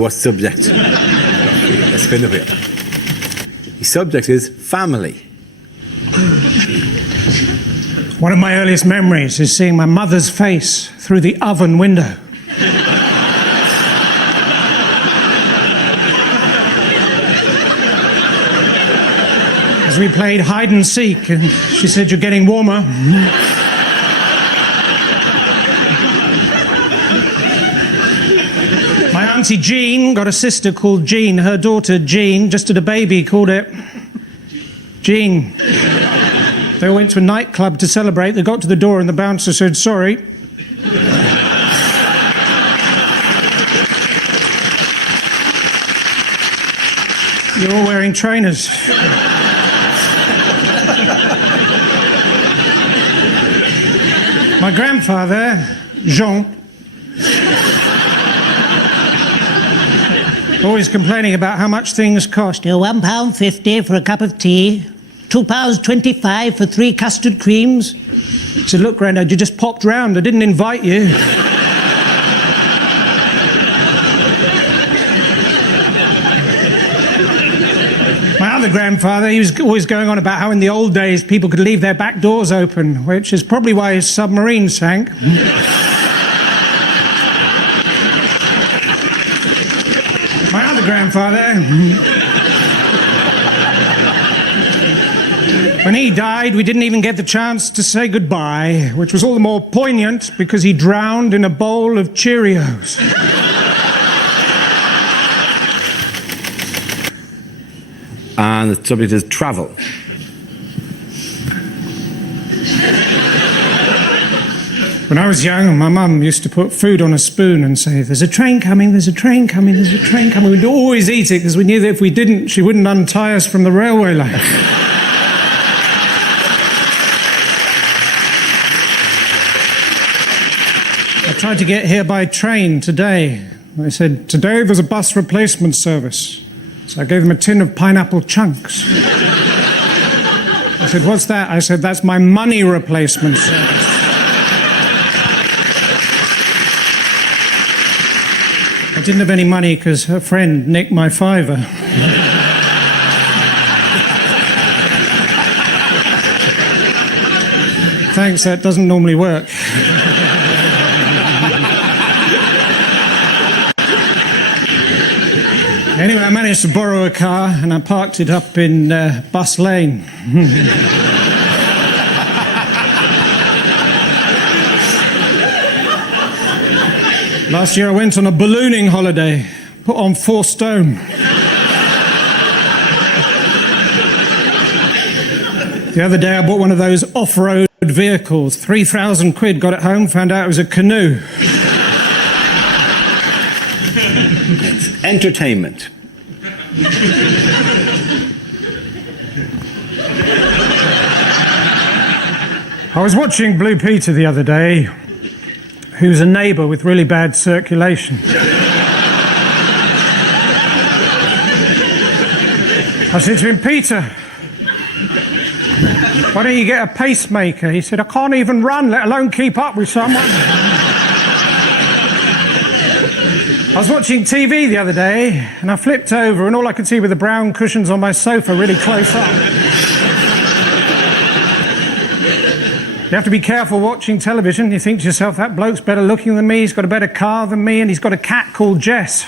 What subject? Let's spin the wheel. The subject is family. One of my earliest memories is seeing my mother's face through the oven window. As we played hide and seek, and she said, "You're getting warmer." My auntie Jean got a sister called Jean. Her daughter Jean just had a baby, called it Jean. They all went to a nightclub to celebrate. They got to the door and the bouncer said, "Sorry." "You're all wearing trainers." My grandfather, Jean, always complaining about how much things cost. £1.50 for a cup of tea, £2.25 for 3 custard creams. I said, "Look, Grandad, you just popped round. I didn't invite you." My other grandfather, he was always going on about how in the old days people could leave their back doors open, which is probably why his submarine sank. My other grandfather, when he died, we didn't even get the chance to say goodbye, which was all the more poignant because he drowned in a bowl of Cheerios. And the subject is travel. When I was young, my mum used to put food on a spoon and say, "There's a train coming, there's a train coming, there's a train coming." We'd always eat it because we knew that if we didn't, she wouldn't untie us from the railway line. I tried to get here by train today. They said, "Today there's a bus replacement service." So I gave them a tin of pineapple chunks. I said, "What's that?" I said, "That's my money replacement service." I didn't have any money because her friend nicked my £5. Thanks, that doesn't normally work. Anyway, I managed to borrow a car and I parked it up in Bus Lane. Last year I went on a ballooning holiday, put on 4 stone. The other day I bought one of those off-road vehicles, 3,000 quid, got it home, found out it was a canoe. Entertainment. I was watching Blue Peter the other day, who's a neighbour with really bad circulation. I said to him, "Peter, why don't you get a pacemaker?" He said, "I can't even run, let alone keep up with someone." I was watching TV the other day and I flipped over and all I could see were the brown cushions on my sofa really close up. You have to be careful watching television. You think to yourself, that bloke's better looking than me, he's got a better car than me, and he's got a cat called Jess.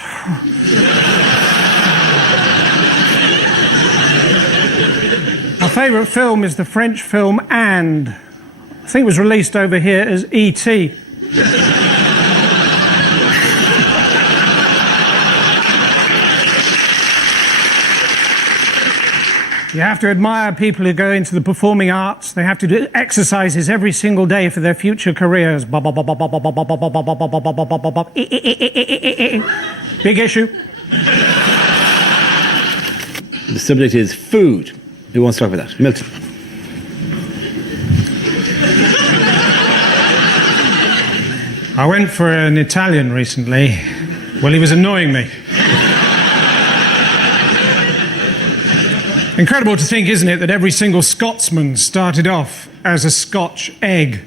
My favourite film is the French film And. I think it was released over here as E.T. You have to admire people who go into the performing arts. They have to do exercises every single day for their future careers. Big issue. The subject is food. Who wants to talk about that? Milton. I went for an Italian recently. Well, he was annoying me. Incredible to think, isn't it, that every single Scotsman started off as a Scotch egg.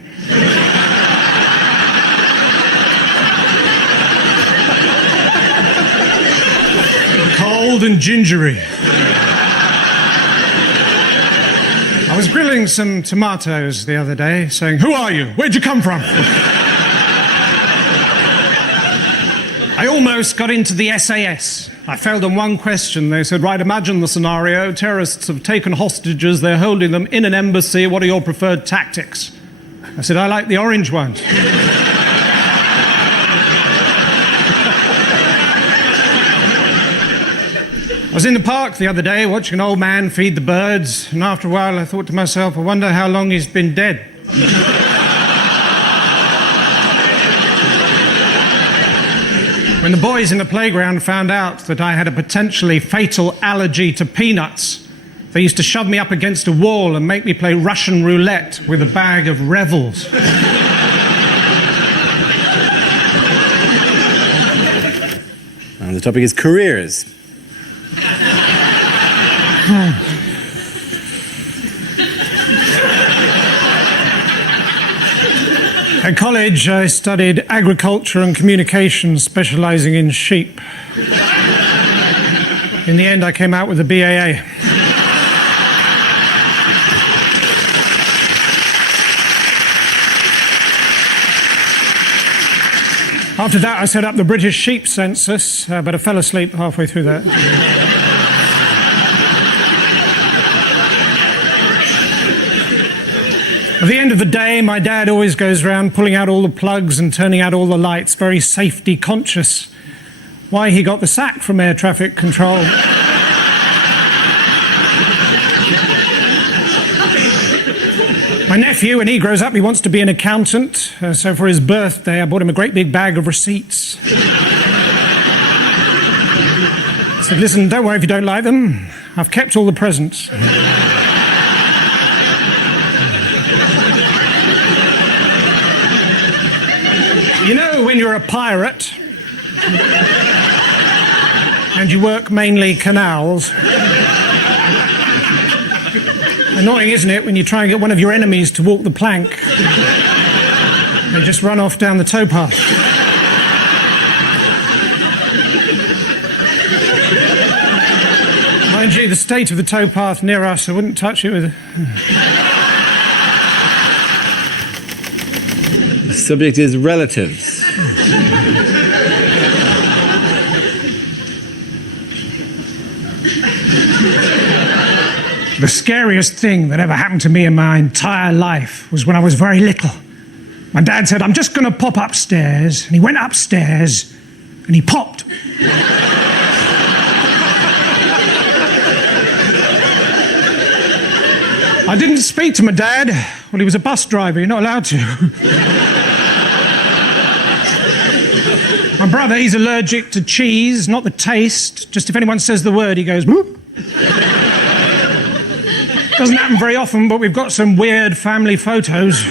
old and gingery. I was grilling some tomatoes the other day, saying, "Who are you? Where'd you come from?" I almost got into the SAS. I failed on one question. They said, right, imagine the scenario. Terrorists have taken hostages. They're holding them in an embassy. What are your preferred tactics? I said, I like the orange ones. I was in the park the other day watching an old man feed the birds, and after a while I thought to myself, I wonder how long he's been dead. When the boys in the playground found out that I had a potentially fatal allergy to peanuts, they used to shove me up against a wall and make me play Russian roulette with a bag of Revels. And the topic is careers. At college, I studied agriculture and communications, specialising in sheep. In the end, I came out with a BAA. After that, I set up the British Sheep Census, but I fell asleep halfway through that. At the end of the day, my dad always goes around pulling out all the plugs and turning out all the lights, very safety conscious. Why he got the sack from air traffic control. My nephew, when he grows up, he wants to be an accountant. So for his birthday, I bought him a great big bag of receipts. I said, listen, don't worry if you don't like them. I've kept all the presents. You know, when you're a pirate and you work mainly canals, annoying, isn't it, when you try and get one of your enemies to walk the plank? They just run off down the towpath. Mind you, the state of the towpath near us, I wouldn't touch it with... The subject is relatives. The scariest thing that ever happened to me in my entire life was when I was very little. My dad said, I'm just going to pop upstairs. And he went upstairs and he popped. I didn't speak to my dad. Well, he was a bus driver. You're not allowed to. My brother, he's allergic to cheese, not the taste. Just if anyone says the word, he goes, whoop. Doesn't happen very often, but we've got some weird family photos.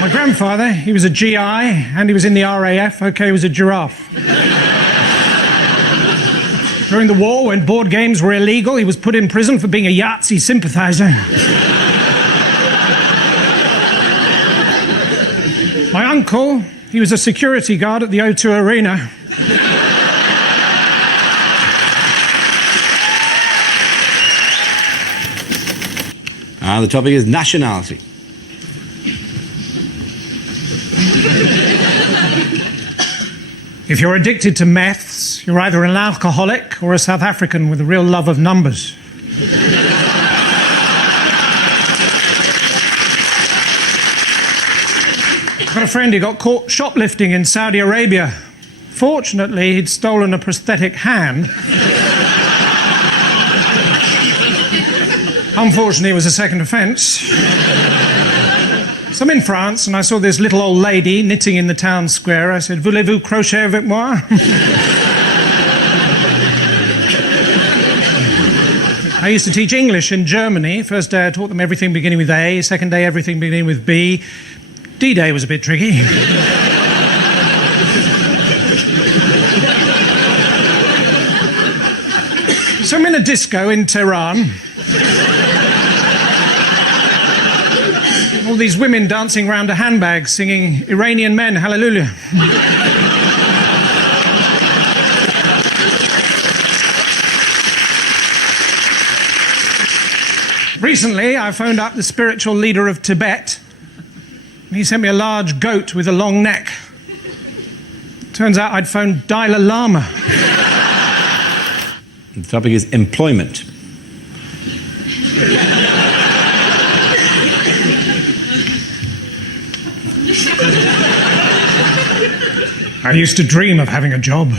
My grandfather, he was a GI, and he was in the RAF. Okay, he was a giraffe. During the war, when board games were illegal, he was put in prison for being a Yahtzee sympathiser. My uncle, he was a security guard at the O2 Arena. The topic is nationality. If you're addicted to meths, you're either an alcoholic or a South African with a real love of numbers. I've got a friend who got caught shoplifting in Saudi Arabia. Fortunately, he'd stolen a prosthetic hand. Unfortunately, it was a second offence. So I'm in France, and I saw this little old lady knitting in the town square. I said, voulez-vous crochet avec moi? I used to teach English in Germany. First day I taught them everything beginning with A, second day everything beginning with B. D-Day was a bit tricky. So I'm in a disco in Tehran. All these women dancing around a handbag singing Iranian Men, Hallelujah. Recently, I phoned up the spiritual leader of Tibet. He sent me a large goat with a long neck. Turns out I'd phoned Dalai Lama. The topic is employment. I used to dream of having a job.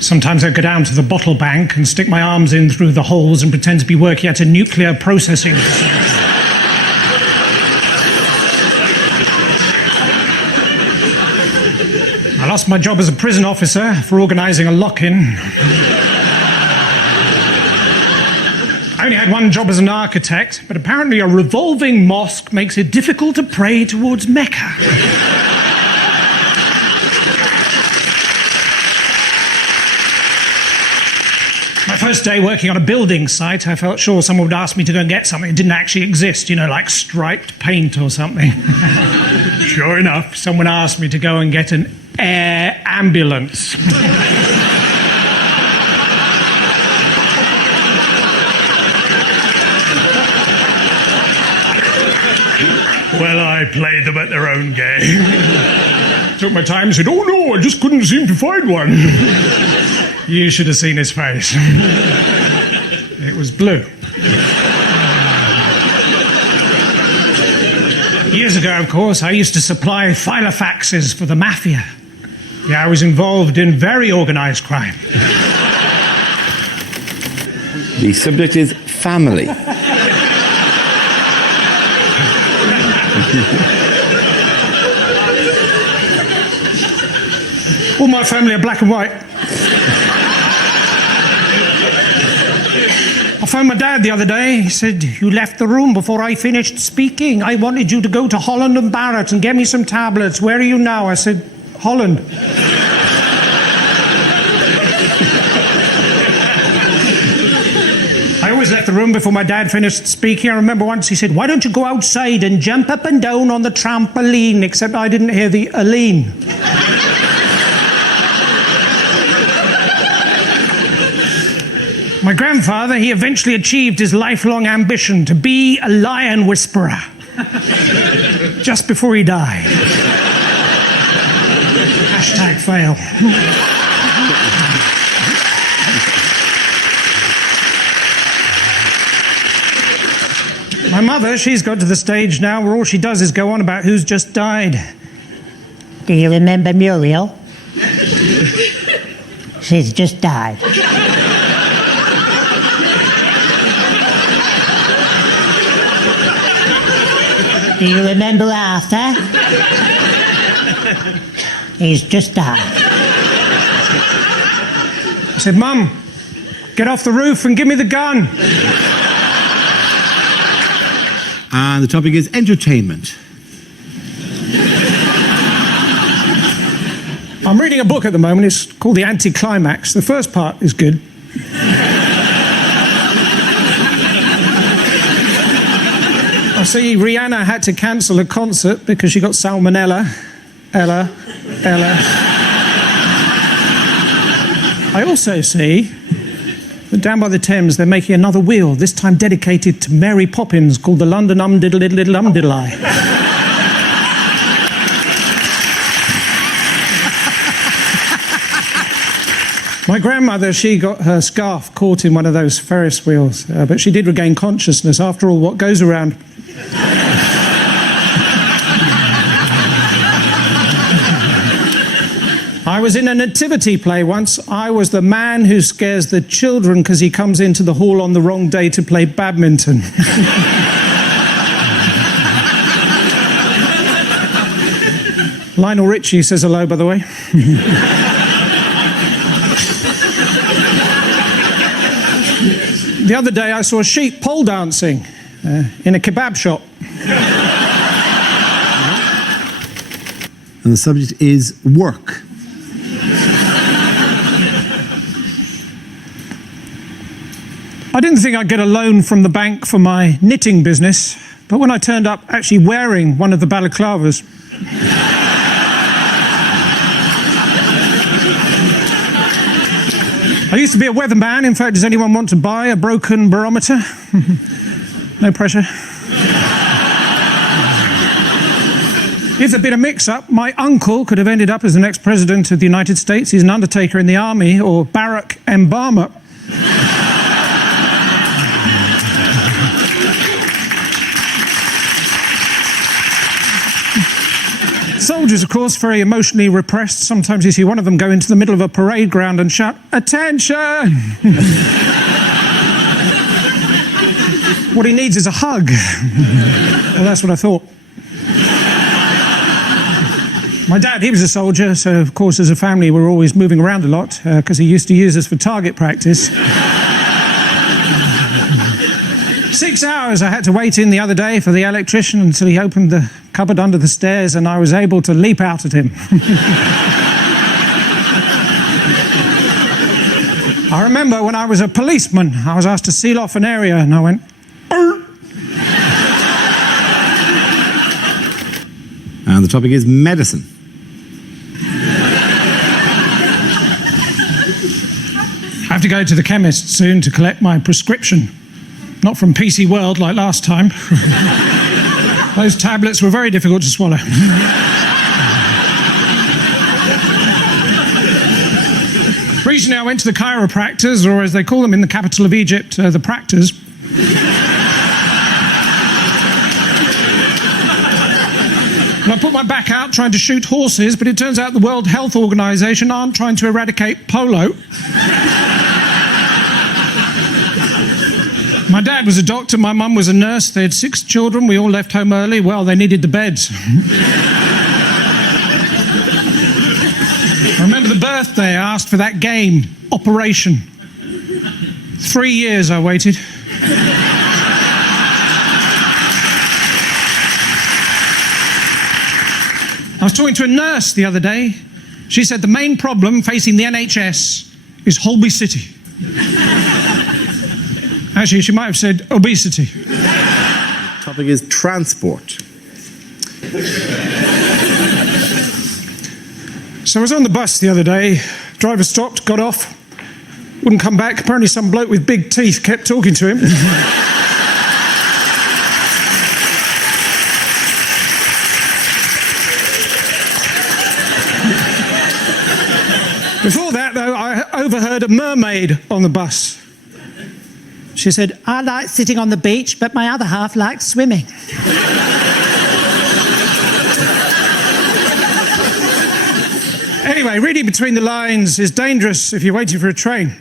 Sometimes I'd go down to the bottle bank and stick my arms in through the holes and pretend to be working at a nuclear processing facility. I lost my job as a prison officer for organising a lock-in. I only had one job as an architect, but apparently a revolving mosque makes it difficult to pray towards Mecca. My first day working on a building site, I felt sure someone would ask me to go and get something that didn't actually exist, you know, like striped paint or something. Sure enough, someone asked me to go and get an air ambulance. Well, I played them at their own game. Took my time and said, "Oh no, I just couldn't seem to find one." You should have seen his face. It was blue. Years ago, of course, I used to supply filofaxes for the mafia. Yeah, I was involved in very organised crime. The subject is family. All my family are black and white. I phoned my dad the other day. He said, "You left the room before I finished speaking. I wanted you to go to Holland and Barrett and get me some tablets. Where are you now?" I said, "Holland." I always left the room before my dad finished speaking. I remember once he said, "Why don't you go outside and jump up and down on the trampoline?" Except I didn't hear the Aline. My grandfather, he eventually achieved his lifelong ambition to be a lion whisperer. Just before he died. Hashtag fail. My mother, she's got to the stage now where all she does is go on about who's just died. Do you remember Muriel? She's just died. Do you remember Arthur? He's just died. I said, "Mum, get off the roof and give me the gun." And the topic is entertainment. I'm reading a book at the moment. It's called The Anticlimax. The first part is good. I see Rihanna had to cancel a concert because she got salmonella. Ella. I also see that down by the Thames they're making another wheel, this time dedicated to Mary Poppins, called the London Diddle-Diddle-Diddle-Diddle-I. My grandmother, she got her scarf caught in one of those Ferris wheels, but she did regain consciousness. After all, what goes around... I was in a nativity play once. I was the man who scares the children because he comes into the hall on the wrong day to play badminton. Lionel Richie says hello, by the way. The other day I saw a sheep pole dancing in a kebab shop. And the subject is work. I didn't think I'd get a loan from the bank for my knitting business, but when I turned up actually wearing one of the balaclavas, I used to be a weatherman. In fact, does anyone want to buy a broken barometer? No pressure. If there'd been a mix-up, my uncle could have ended up as the next president of the United States. He's an undertaker in the army, or Barack Obama. Soldiers, of course, very emotionally repressed. Sometimes you see one of them go into the middle of a parade ground and shout, "Attention!" What he needs is a hug. Well, that's what I thought. My dad, he was a soldier, so of course as a family we were always moving around a lot because he used to use us for target practice. 6 hours I had to wait in the other day for the electrician until he opened the cupboard under the stairs and I was able to leap out at him. I remember when I was a policeman, I was asked to seal off an area and I went, "Arr!" And the topic is medicine. I have to go to the chemist soon to collect my prescription. Not from PC World like last time. Those tablets were very difficult to swallow. Recently I went to the chiropractors, or as they call them in the capital of Egypt, the practors. And I put my back out trying to shoot horses, but it turns out the World Health Organization aren't trying to eradicate polo. My dad was a doctor, my mum was a nurse, they had 6 children, we all left home early. Well, they needed the beds. I remember the birthday, I asked for that game, Operation. 3 years I waited. I was talking to a nurse the other day. She said the main problem facing the NHS is Holby City. Actually, she might have said obesity. Topic is transport. So I was on the bus the other day. Driver stopped, got off, wouldn't come back. Apparently some bloke with big teeth kept talking to him. Before that, though, I overheard a mermaid on the bus. She said, I like sitting on the beach, but my other half likes swimming. Anyway, reading between the lines is dangerous if you're waiting for a train.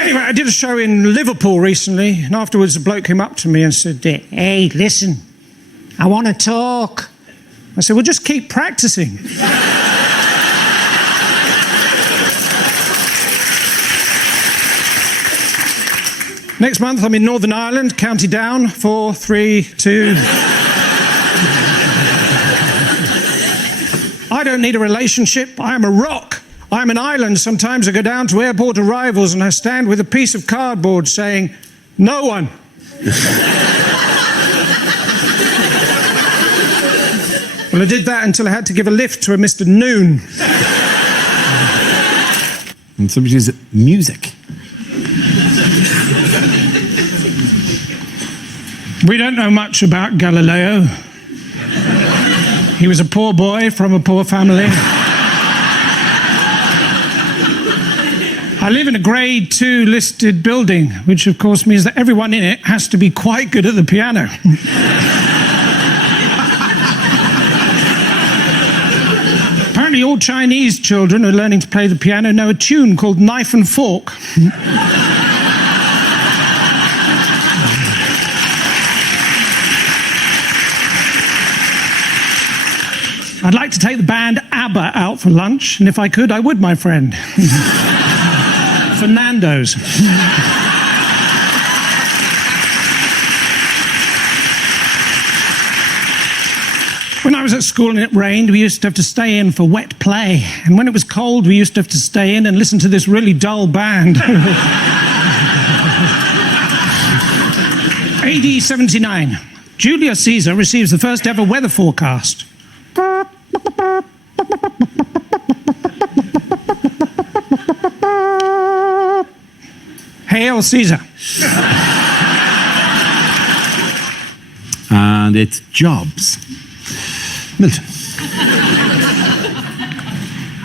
Anyway, I did a show in Liverpool recently, and afterwards a bloke came up to me and said, Hey, listen, I want to talk. I said, well, just keep practicing. Next month, I'm in Northern Ireland, County Down, 4, 3, 2... I don't need a relationship. I am a rock. I am an island. Sometimes I go down to airport arrivals and I stand with a piece of cardboard saying, no one. Well, I did that until I had to give a lift to a Mr. Noon. And so which is music. We don't know much about Galileo. He was a poor boy from a poor family. I live in a grade 2 listed building, which of course means that everyone in it has to be quite good at the piano. Apparently all Chinese children who are learning to play the piano know a tune called Knife and Fork. I'd like to take the band ABBA out for lunch, and if I could, I would, my friend. For Nando's. When I was at school and it rained, we used to have to stay in for wet play. And when it was cold, we used to have to stay in and listen to this really dull band. AD 79. Julius Caesar receives the first ever weather forecast. Hail Caesar. And it's jobs. Milton.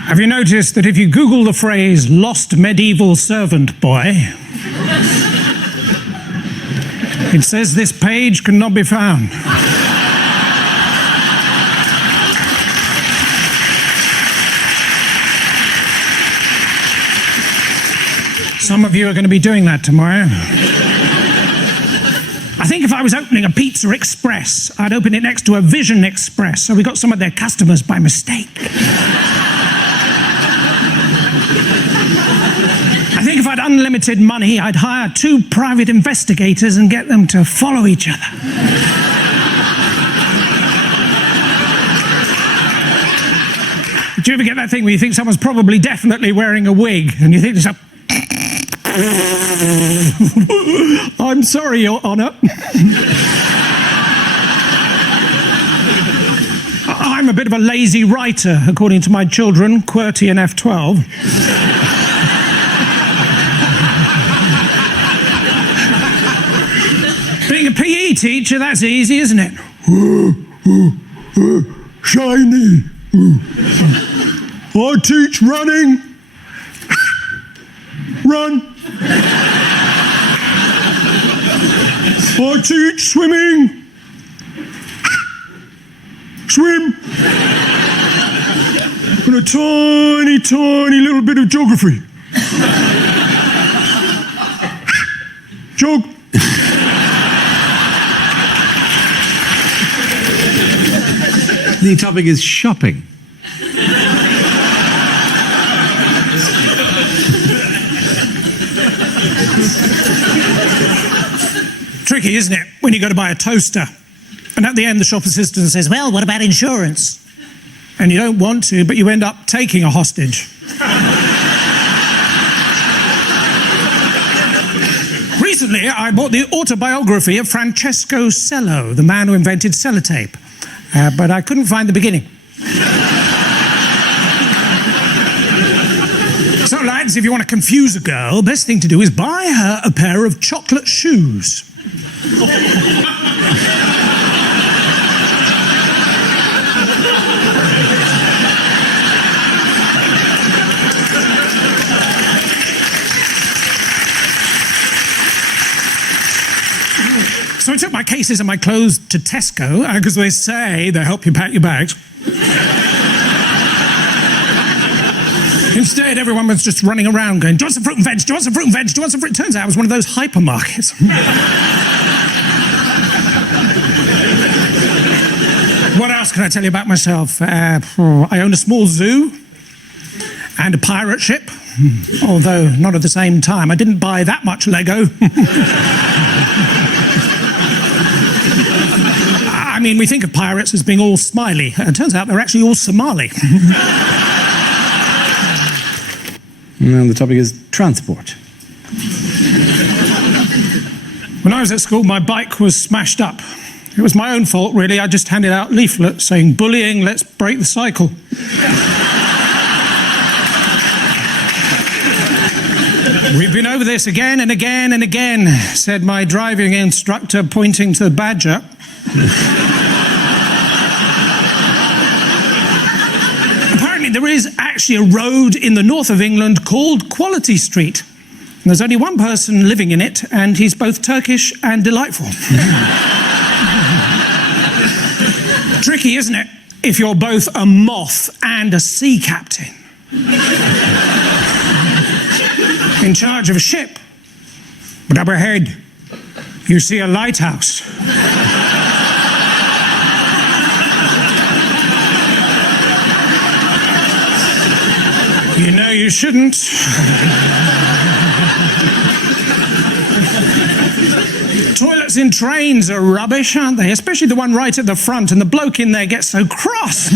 Have you noticed that if you Google the phrase lost medieval servant boy, it says this page cannot be found? Some of you are going to be doing that tomorrow. I think if I was opening a Pizza Express, I'd open it next to a Vision Express, so we got some of their customers by mistake. I think if I had unlimited money, I'd hire 2 private investigators and get them to follow each other. Do you ever get that thing where you think someone's probably definitely wearing a wig, and you think to yourself, I'm sorry, Your Honour. I'm a bit of a lazy writer, according to my children, QWERTY and F12. Being a PE teacher, that's easy, isn't it? Shiny. I teach running. Run. I teach swimming. Swim. And a tiny, tiny little bit of geography. Jog. The topic is shopping. Tricky, isn't it, when you go to buy a toaster, and at the end the shop assistant says, well, what about insurance? And you don't want to, but you end up taking a hostage. Recently, I bought the autobiography of Francesco Cello, the man who invented sellotape, but I couldn't find the beginning. So, lads, if you want to confuse a girl, best thing to do is buy her a pair of chocolate shoes. So I took my cases and my clothes to Tesco, because they say they help you pack your bags. Instead, everyone was just running around going, do you want some fruit and veg? Do you want some fruit and veg? Do you want some fruit? Turns out it was one of those hypermarkets. What else can I tell you about myself? I own a small zoo and a pirate ship, although not at the same time. I didn't buy that much Lego. I mean, we think of pirates as being all smiley. It turns out they're actually all Somali. And the topic is transport. When I was at school, my bike was smashed up. It was my own fault, really. I just handed out leaflets saying, bullying, let's break the cycle. We've been over this again and again and again, said my driving instructor, pointing to the Badger. Apparently there is actually a road in the north of England called Quality Street. And there's only one person living in it, and he's both Turkish and delightful. Tricky, isn't it, if you're both a moth and a sea captain? In charge of a ship. But up ahead, you see a lighthouse. You know you shouldn't. Toilets in trains are rubbish, aren't they? Especially the one right at the front, and the bloke in there gets so cross.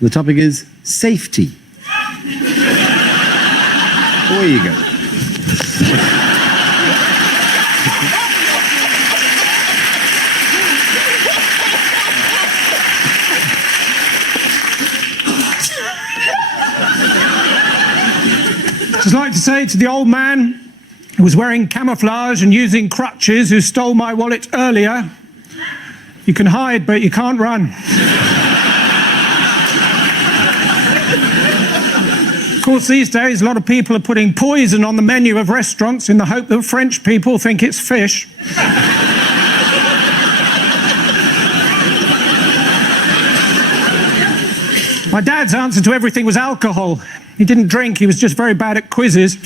The topic is safety. Away you go. just like to say to the old man who was wearing camouflage and using crutches, who stole my wallet earlier, you can hide, but you can't run. Of course, these days, a lot of people are putting poison on the menu of restaurants in the hope that French people think it's fish. My dad's answer to everything was alcohol. He didn't drink, he was just very bad at quizzes.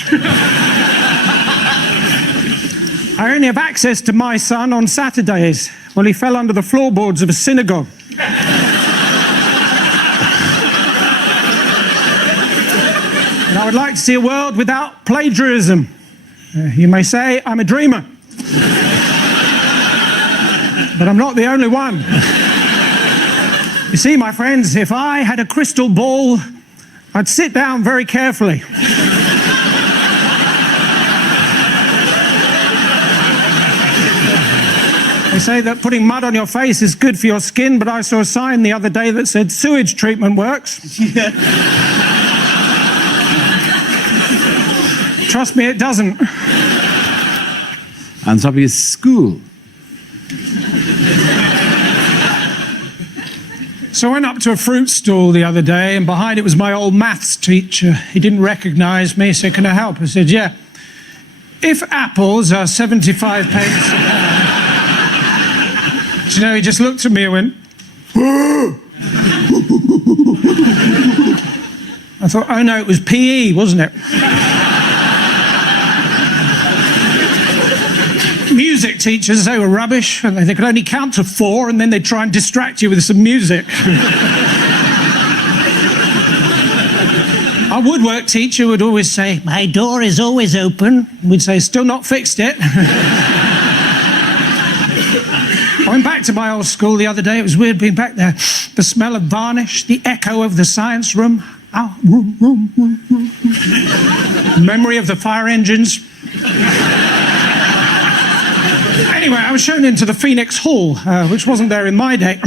I only have access to my son on Saturdays. Well, he fell under the floorboards of a synagogue. And I would like to see a world without plagiarism. You may say I'm a dreamer. But I'm not the only one. You see, my friends, if I had a crystal ball, I'd sit down very carefully. They say that putting mud on your face is good for your skin, but I saw a sign the other day that said sewage treatment works. Trust me, it doesn't. And the topic is school. So I went up to a fruit stall the other day, and behind it was my old maths teacher. He didn't recognise me, so can I help? I said, yeah. If apples are 75 pence a pound... Do you know, he just looked at me and went... I thought, oh no, it was PE, wasn't it? Music teachers, they were rubbish, and they could only count to 4, and then they'd try and distract you with some music. Our woodwork teacher would always say, My door is always open. we'd say, still not fixed it. I went back to my old school the other day. It was weird being back there. The smell of varnish, the echo of the science room. Oh, memory of the fire engines. Anyway, I was shown into the Phoenix Hall, which wasn't there in my day.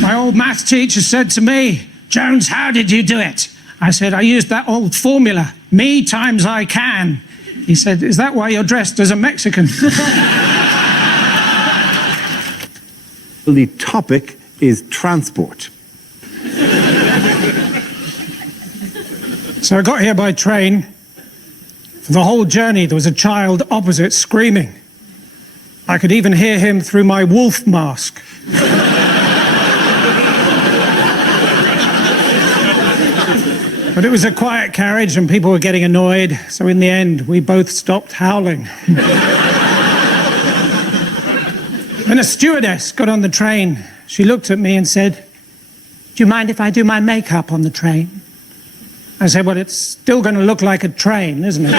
My old maths teacher said to me, Jones, how did you do it? I said, I used that old formula, me times I can. He said, is that why you're dressed as a Mexican? The topic is transport. So I got here by train. For the whole journey, there was a child opposite screaming. I could even hear him through my wolf mask. But it was a quiet carriage and people were getting annoyed, so in the end, we both stopped howling. Then a stewardess got on the train. She looked at me and said, do you mind if I do my makeup on the train? I said, well, it's still going to look like a train, isn't it?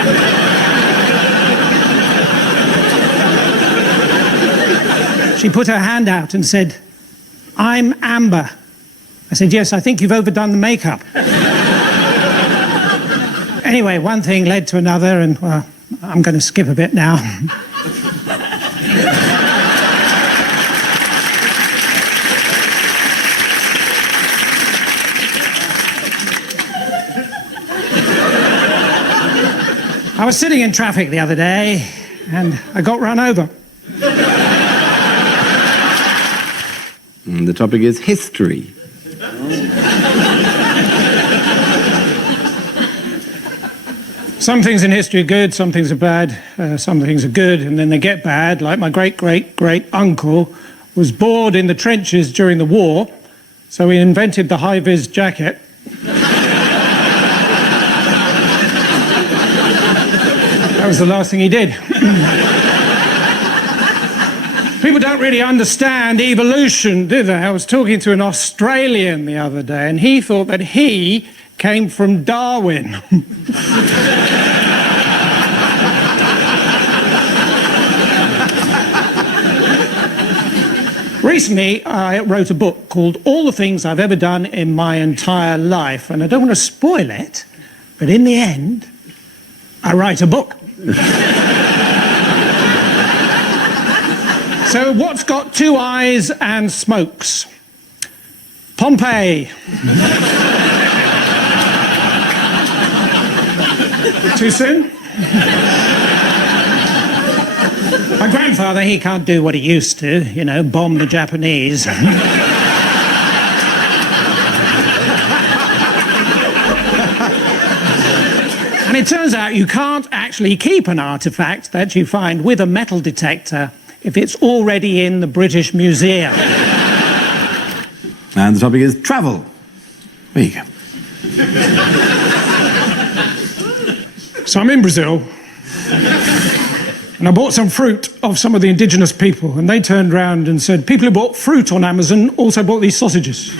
She put her hand out and said, I'm Amber. I said, yes, I think you've overdone the makeup. Anyway, one thing led to another, and, well, I'm going to skip a bit now. I was sitting in traffic the other day, and I got run over. And the topic is history. Some things in history are good, some things are bad, some things are good, and then they get bad, like my great-great-great-uncle was bored in the trenches during the war, so he invented the high-vis jacket. That was the last thing he did. People don't really understand evolution, do they? I was talking to an Australian the other day, and he thought that he came from Darwin. Recently, I wrote a book called All the Things I've Ever Done in My Entire Life, and I don't want to spoil it, but in the end, I write a book. So what's got two eyes and smokes? Pompeii. Too soon? My grandfather, he can't do what he used to, you know, bomb the Japanese. And it turns out you can't actually keep an artifact that you find with a metal detector if it's already in the British Museum. And the topic is travel. There you go. So I'm in Brazil, and I bought some fruit off some of the indigenous people, and they turned round and said, people who bought fruit on Amazon also bought these sausages.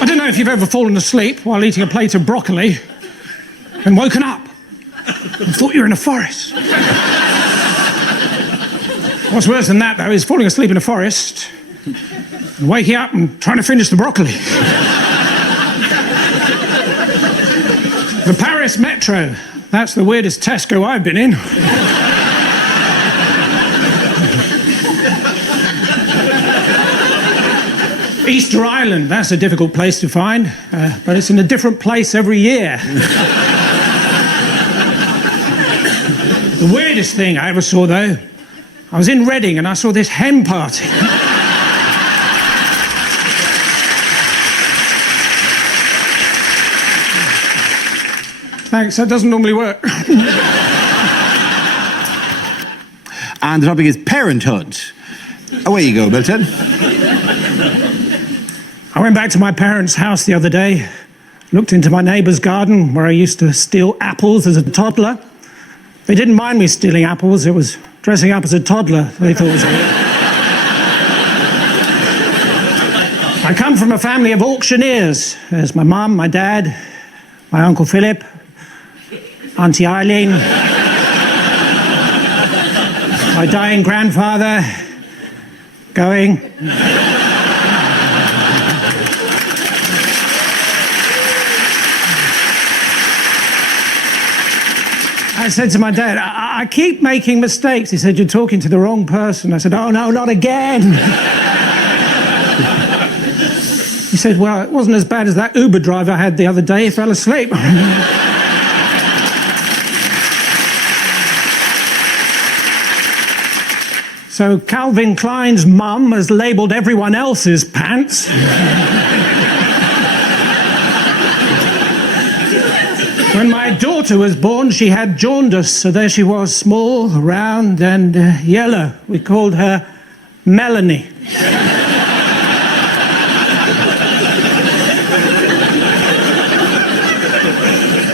I don't know if you've ever fallen asleep while eating a plate of broccoli and woken up and thought you were in a forest. What's worse than that, though, is falling asleep in a forest and waking up and trying to finish the broccoli. The Paris Metro, that's the weirdest Tesco I've been in. Easter Island, that's a difficult place to find, but it's in a different place every year. The weirdest thing I ever saw, though, I was in Reading and I saw this hen party. Thanks, that doesn't normally work. And the topic is parenthood. Away you go, Milton. I went back to my parents' house the other day, looked into my neighbour's garden where I used to steal apples as a toddler. They didn't mind me stealing apples, it was dressing up as a toddler they thought was weird. I come from a family of auctioneers. There's my mum, my dad, my Uncle Philip, Auntie Eileen, my dying grandfather, going. I said to my dad, I keep making mistakes. He said, you're talking to the wrong person. I said, oh no, not again. He said, well, it wasn't as bad as that Uber driver I had the other day. He fell asleep. So Calvin Klein's mum has labelled everyone else's pants. When my daughter was born, she had jaundice, so there she was, small, round, and yellow. We called her Melanie.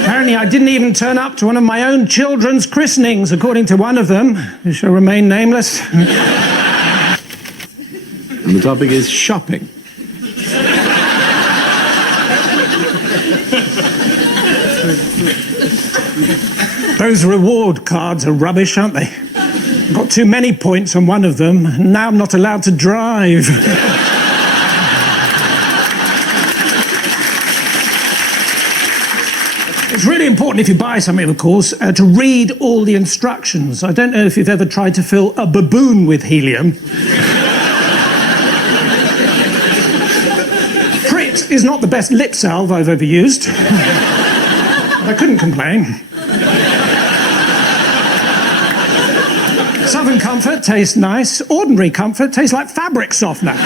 Apparently, I didn't even turn up to one of my own children's christenings, according to one of them, who shall remain nameless. And the topic is shopping. Those reward cards are rubbish, aren't they? I've got too many points on one of them, and now I'm not allowed to drive. It's really important if you buy something, of course, to read all the instructions. I don't know if you've ever tried to fill a baboon with helium. Prit is not the best lip salve I've ever used. I couldn't complain. Southern Comfort tastes nice. Ordinary Comfort tastes like fabric softener.